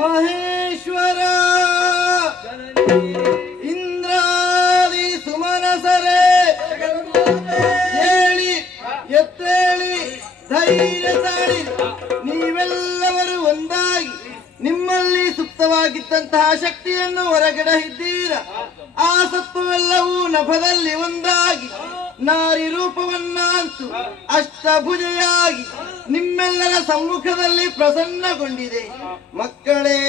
ಮಹೇಶ್ವರ ಇಂದ್ರಾದಿ ಸುಮನಸರೇ ಹೇಳಿ ಎತ್ತೇಳಿ ಧೈರ್ಯ ತಾಳಿ ನೀವೆಲ್ಲವರು ಒಂದಾಗಿ ನಿಮ್ಮಲ್ಲಿ ಸುಪ್ತವಾಗಿದ್ದಂತಹ ಶಕ್ತಿಯನ್ನು ಹೊರಗಡೆ ಇದ್ದೀರ. ಆ ಸತ್ವವೆಲ್ಲವೂ ನಭದಲ್ಲಿ ಒಂದಾಗಿ ನಾರಿ ರೂಪವನ್ನಂತು ಅಷ್ಟಭುಜೆಯಾಗಿ ನಿಮ್ಮೆಲ್ಲರ ಸಮ್ಮುಖದಲ್ಲಿ ಪ್ರಸನ್ನಗೊಂಡಿದೆ. ಮಕ್ಕಳೇ,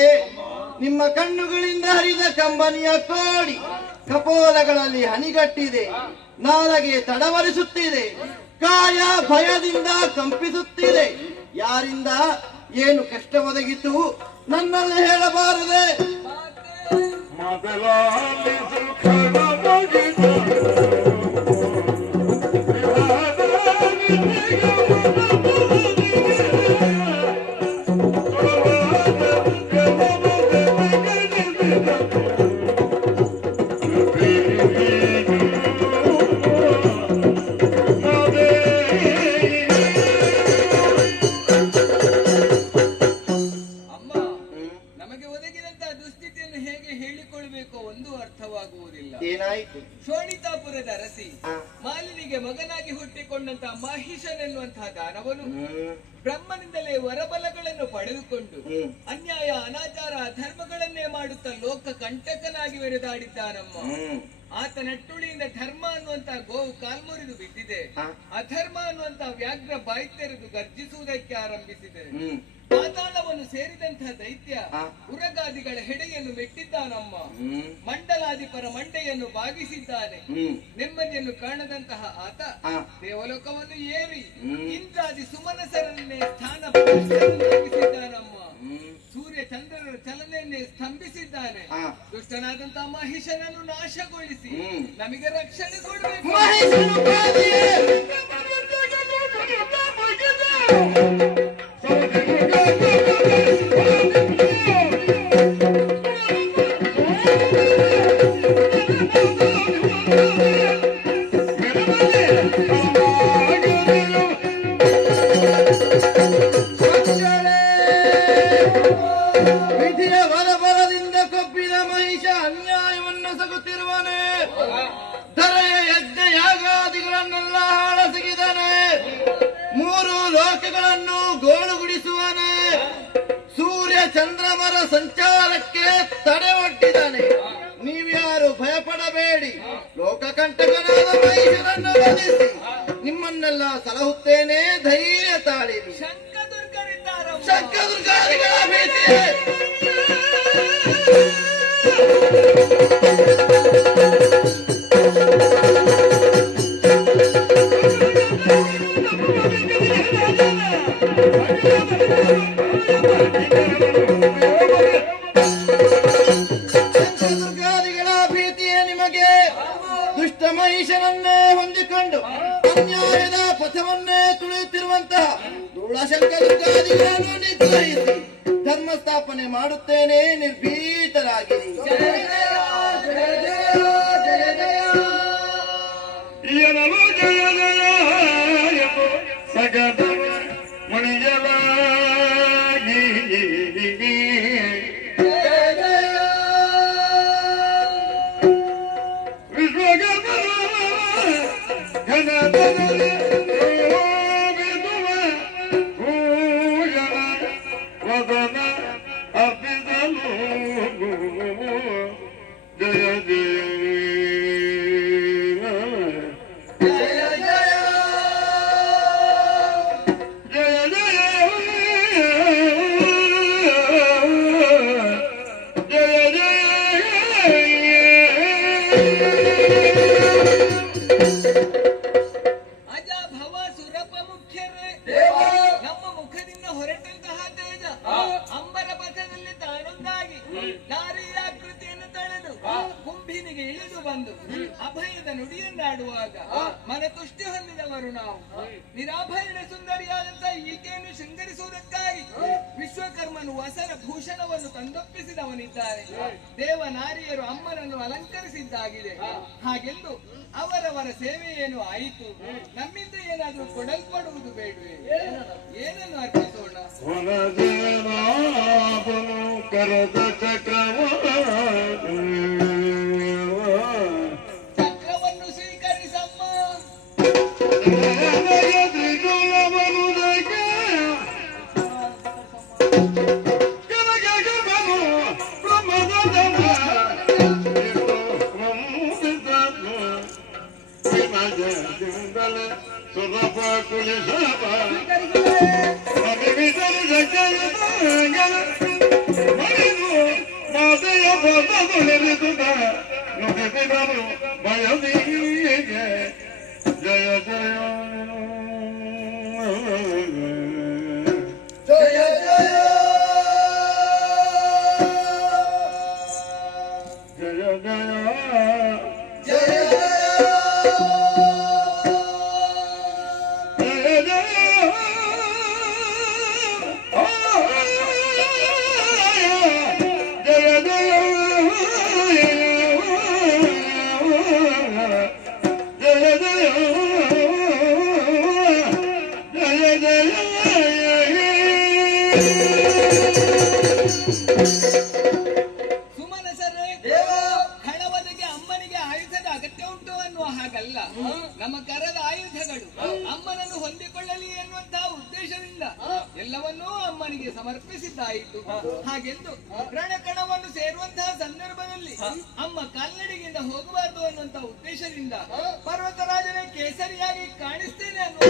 ನಿಮ್ಮ ಕಣ್ಣುಗಳಿಂದ ಹರಿದ ಕಂಬನಿಯ ಕೋಡಿ ಕಪೋಲಗಳಲ್ಲಿ ಹನಿಗಟ್ಟಿದೆ. ನಾಲಗೆ ತಡವರಿಸುತ್ತಿದೆ, ಕಾಯ ಭಯದಿಂದ ಕಂಪಿಸುತ್ತಿದೆ. ಯಾರಿಂದ ಏನು ಕಷ್ಟ ಒದಗಿತು ನನ್ನಲ್ಲಿ ಹೇಳಬಾರದೆ? ಏನಾಯಿತು? ಶೋಣಿತಾಪುರದ ಅರಸಿ ಮಾಲಿನಿಗೆ ಮಗನಾಗಿ ಹುಟ್ಟಿಕೊಂಡಂತಹ ಮಹಿಷನೆನ್ನುವಂತಹ ದಾನವನು ಬ್ರಹ್ಮನಿಂದಲೇ ವರಬಲಗಳನ್ನು ಪಡೆದುಕೊಂಡು ಅನ್ಯಾಯ ಅನಾಚಾರ ಧರ್ಮಗಳನ್ನೇ ಮಾಡುತ್ತಾ ಲೋಕ ಕಂಟಕನಾಗಿ ಮೆರೆದಾಡಿದ್ದಾನಮ್ಮ. ಆತ ನಟ್ಟುಳಿಯಿಂದ ಧರ್ಮ ಅನ್ನುವಂತಹ ಗೋವು ಕಾಲ್ಮುರಿದು ಬಿದ್ದಿದೆ. ಅಧರ್ಮ ಅನ್ನುವಂತಹ ವ್ಯಾಘ್ರ ಬಾಯಿ ತೆರೆದು ಗರ್ಜಿಸುವುದಕ್ಕೆ ಆರಂಭಿಸಿದೆ. ಪಾತಾಳವನ್ನು ಸೇರಿದಂತಹ ದೈತ್ಯ ಉರಗಾದಿಗಳ ಹೆಡೆಯನ್ನು ಮೆಟ್ಟಿದ್ದಾನಮ್ಮ. ಮಂಡಲಾಧಿಪರ ಮಂಡೆಯನ್ನು ಬಾಗಿಸಿದ್ದಾನೆ. ನೆಮ್ಮದಿಯನ್ನು ಕಾಣದಂತಹ ಆತ ದೇವಲೋಕವನ್ನು ಏರಿ ಇಂದ್ರಾದಿ ಸುಮನಸರನ್ನೇ ಸ್ಥಾನ ಪ್ರತಿಷ್ಠಿಸಿದ್ದಾನಮ್ಮ. ಸೂರ್ಯ ಚಂದ್ರರ ಚಲನೆಯನ್ನೇ ಸ್ತಂಭಿಸಿದ್ದಾನೆ. ದುಷ್ಟನಾದಂತಹ ಮಹಿಷನನ್ನು ನಾಶಗೊಳಿಸಿ ನಮಗೆ ರಕ್ಷಣೆ ಕೊಡಬೇಕು. ವಿಧಿಯ ಬರಬರದಿಂದ ಕೊಬ್ಬಿದ ಮಹಿಷ ಅನ್ಯಾಯವನ್ನು ಸಗುತ್ತಿರುವನೆ. ಧರೆಯ ಯಜ್ಞ ಯಾಗಾದಿಗಳನ್ನೆಲ್ಲ ಹಾಳಸಗಿದನೆ. ಮೂರು ಲೋಕಗಳನ್ನು ಗೋಳುಗುಡಿಸುವನೆ. ಸೂರ್ಯ ಚಂದ್ರಮರ ಸಂಚಾರಕ್ಕೆ ತಡೆ ಒಡ್ಡಿದ್ದಾನೆ. ನೀವ್ಯಾರು ಭಯಪಡಬೇಡಿ. ಲೋಕಕಂಟಕನಾದ ಮಹಿಷನನ್ನು ವಧಿಸಿ ನಿಮ್ಮನ್ನೆಲ್ಲ ಸಲಹುತ್ತೇನೆ. ಧೈರ್ಯ ತಾಳಿರಿ. ಶಂಕದುರ್ಗಾದಿಗಳ ಭೀತಿಯೇ ನಿಮಗೆ. ದುಷ್ಟ ಮಹಿಷನನ್ನೇ ಹೊಂದಿಕೊಂಡು ಅನ್ಯಾಯದ ಪಥವನ್ನೇ ತುಳಿಯುತ್ತಿರುವಂತಹ ಧೂಳಶಂಕದುರ್ಗಾದಿಗಳನ್ನು ನಿಗ್ರಹಿಸಿ ಸ್ಥಾಪನೆ ಮಾಡುತ್ತೇನೆ, ನಿರ್ಭೀತರಾಗಿರಿ. ಎನಲು ಜಯ ಜಯ ಸಗದ ಮಣಿಯಲಾಗಿ ವಿಶ್ವಗತ ಘನದಲ್ಲಿ ಭೂಷಣ ವದನ ಅರ್ಪಿಸಲು ಜಯ ಜಯ ನಮ್ಮ ಮುಖದಿಂದ ಹೊರಟಂತಹ ತೇಜ ಅಂಬರ ಪಥದಲ್ಲಿ ತಾನೊಂದಾಗಿ ನಾರಿಯಾಕೃತಿಯನ್ನು ತಳೆದು ಕುಂಭಿನಿಗೆ ಇಳಿದು ಬಂದು ಅಭಯದ ನುಡಿಯನ್ನಾಡುವಾಗ ಮನತುಷ್ಟಿ ಹೊಂದಿದವರು ನಾವು. ನಿರಾಭರಣ ಸುಂದರಿಯಾದಂತಹ ಈಕೆಯನ್ನು ಶೃಂಗರಿಸುವುದಕ್ಕಾಗಿ ವಿಶ್ವಕರ್ಮನು ವಸನ ಭೂಷಣವನ್ನು ತಂದೊಪ್ಪಿಸಿದವನಿದ್ದಾನೆ. ದೇವ ನಾರಿಯರು ಅಮ್ಮನನ್ನು ಅಲಂಕರಿಸಿದ್ದಾಗಿದೆ. ಹಾಗೆಂದು ಅವರವರ ಸೇವೆಯೇನು ಆಯಿತು, ನಮ್ಮಿಂದ ಏನಾದರೂ ಕೊಡಲ್ಪಡುವುದು ಬೇಡವೇ? ಏನನ್ನು ಅರ್ಪಿಸೋಣ? ಕರದ ಚಕ್ರವನ್ನು ಸ್ವೀಕರಿಸಮ್ಮ. ಸುಲಭ ಕುಲಿಸಭ ಮಾತೆಯ ಪದದೊಳೆರಿದುದ ನುಡಿಸಿದನು ಭಯದೀಗೆ ಜಯ ಜಯ ಜಯ ಜಯ ಜಯ ಜಯ ಜಯ ಸುಮನಸರೇ, ಖಳವದೆಗೆ ಅಮ್ಮನಿಗೆ ಆಯುಧದ ಅಗತ್ಯ ಉಂಟು ಅನ್ನುವ ಹಾಗಲ್ಲ. ನಮ್ಮ ಕರದ ಆಯುಧಗಳು ಅಮ್ಮನನ್ನು ಹೊಂದಿಕೊಳ್ಳಲಿ ಎನ್ನುವಂತಹ ಉದ್ದೇಶದಿಂದ ಎಲ್ಲವನ್ನೂ ಅಮ್ಮನಿಗೆ ಸಮರ್ಪಿಸಿದ್ದಾಯಿತು. ಹಾಗೆಂದು ರಣಕಣವನ್ನು ಸೇರುವಂತಹ ಸಂದರ್ಭದಲ್ಲಿ ಅಮ್ಮ ಕಾಲ್ನಡಿಗೆಯಿಂದ ಹೋಗಬಾರದು ಅನ್ನುವಂತಹ ಉದ್ದೇಶದಿಂದ ಪರ್ವತರಾಜನೇ ಕೇಸರಿಯಾಗಿ ಕಾಣಿಸ್ತೇನೆ ಅನ್ನುವ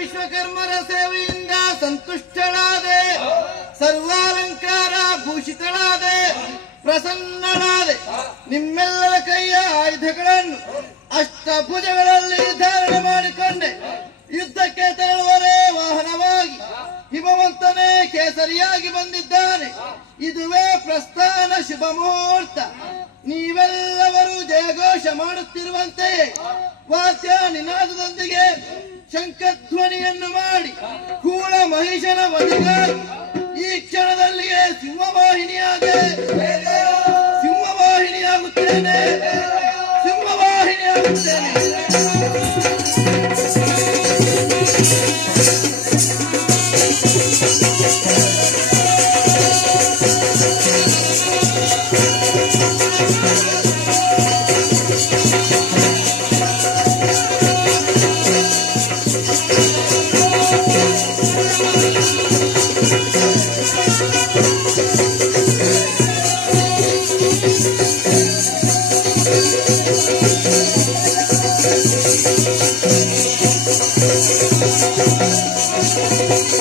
ವಿಶ್ವಕರ್ಮರ ಸೇವೆಯಿಂದ ಸಂತುಷ್ಟಳಾದೆ, ಸರ್ವಾಲಂಕಾರ ಭೂಷಿತಳಾದೆ, ಪ್ರಸನ್ನಳಾದೆ. ನಿಮ್ಮೆಲ್ಲರ ಕೈಯ ಆಯುಧಗಳನ್ನು ಅಷ್ಟಭುಜಗಳಲ್ಲಿ ಧಾರಣೆ ಮಾಡಿಕೊಂಡೆ ಯುದ್ಧಕ್ಕೆ ತೆರಳುವರೇ ವಾಹನವಾಗಿ ಹಿಮವಂತನೇ ಕೇಸರಿಯಾಗಿ ಬಂದಿದ್ದಾನೆ. ಇದುವೇ ಪ್ರಸ್ಥಾನ ಶುಭ ಮುಹೂರ್ತ. ನೀವೆಲ್ಲವರು ಜಯಘೋಷ ಮಾಡುತ್ತಿರುವಂತೆ ವಾದ್ಯ ನಿನಾದದೊಂದಿಗೆ ಶಂಖಧ್ವನಿಯನ್ನು ಮಾಡಿ ಕೂಳ ಮಹಿಷನ ವಧಿಗಾಗಿ ಈ ಕ್ಷಣದಲ್ಲಿಯೇ ಸಿಂಹವಾಹಿನಿಯಾಗುತ್ತೇನೆ. ಜಯ